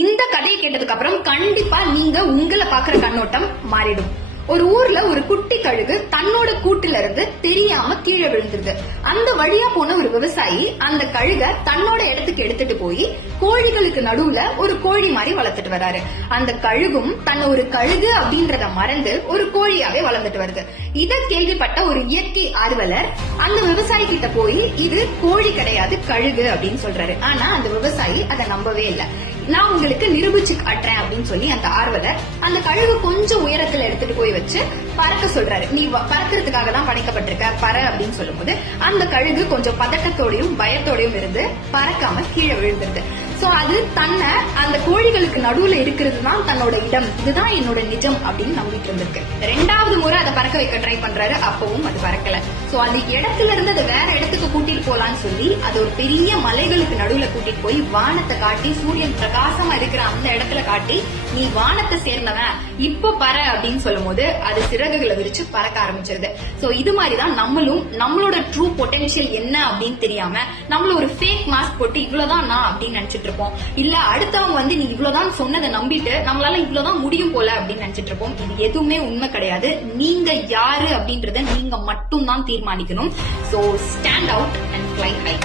இந்த கதையை கேட்டதுக்கு அப்புறம் கண்டிப்பா நீங்க உங்களை பாக்குற கண்ணோட்டம் மாறிடும். ஒரு ஊர்ல ஒரு குட்டி கழுகு தன்னோட கூட்டுல இருந்து தெரியாம கீழே விழுந்துருது. அந்த வழியா போன ஒரு விவசாயி அந்த கழுக தன்னோட இடத்துக்கு எடுத்துட்டு போய் கோழிகளுக்கு நடுவுல ஒரு கோழி மாதிரி வளர்த்துட்டு வராரு. அந்த கழுகும் தன்னை ஒரு கழுகு அப்படின்றத மறந்து ஒரு கோழியாவே வளர்ந்துட்டு வருது. இத கேள்விப்பட்ட ஒரு இயற்கை ஆர்வலர் அந்த விவசாயி கிட்ட போய் இது கோழி கிடையாது கழுகு அப்படின்னு சொல்றாரு. ஆனா அந்த விவசாயி அதை நம்பவே இல்லை. நான் உங்களுக்கு நிரூபிச்சு காட்டுறேன் அப்படின்னு சொல்லி அந்த ஆர்வலர் அந்த கழுகு கொஞ்சம் உயரத்துல எடுத்துட்டு போய் வச்சு பறக்க சொல்றாரு. நீ பறக்கிறதுக்காக தான் படைக்கப்பட்டிருக்க, பற அப்படின்னு சொல்லும் போது அந்த கழுகு கொஞ்சம் பதட்டத்தோடையும் பயத்தோடையும் இருந்து பறக்காம கீழே விழுந்துருது. சோ அது தன்னை அந்த கோழிகளுக்கு நடுவுல இருக்கிறது தான் தன்னோட இடம், இதுதான் என்னோட நிஜம் அப்படின்னு நம்பிட்டு இருந்திருக்கு. 2வது முறை அதை பறக்க வைக்க ட்ரை பண்றாரு. அப்பவும் அது பறக்கல. சோ அந்த இடத்துல இருந்து அதை வேற இடத்துக்கு கூட்டிட்டு போலான்னு சொல்லி அது ஒரு பெரிய மலைகளுக்கு நடுவுல கூட்டிட்டு போய் வானத்தை காட்டி சூரியன் பிரகாசமா இருக்கிற அந்த இடத்துல காட்டி நீ வானத்தை சேர்ந்தவன் இப்ப பற அப்படின்னு சொல்லும் போது அது சிறகுகளை விரிச்சு பறக்க ஆரம்பிச்சிருது. சோ இது மாதிரிதான் நம்மளும் நம்மளோட ட்ரூ பொட்டன்ஷியல் என்ன அப்படின்னு தெரியாம நம்மள ஒரு ஃபேக் மாஸ்க் போட்டு இவ்வளவுதான் நான் அப்படின்னு நினைச்சிட்டு இருப்போம். இல்ல அடுத்தவங்க வந்து நீ இவ்வளவுதான் சொன்னதை நம்பிட்டு நம்மளால இவ்வளவுதான் முடியும் போல அப்படின்னு நினைச்சிட்டு இருப்போம். இது எதுவுமே உண்மை கிடையாது. நீங்க யாரு அப்படின்றத நீங்க மட்டும் தான் தீர்மானிக்கணும். So stand out and fly high.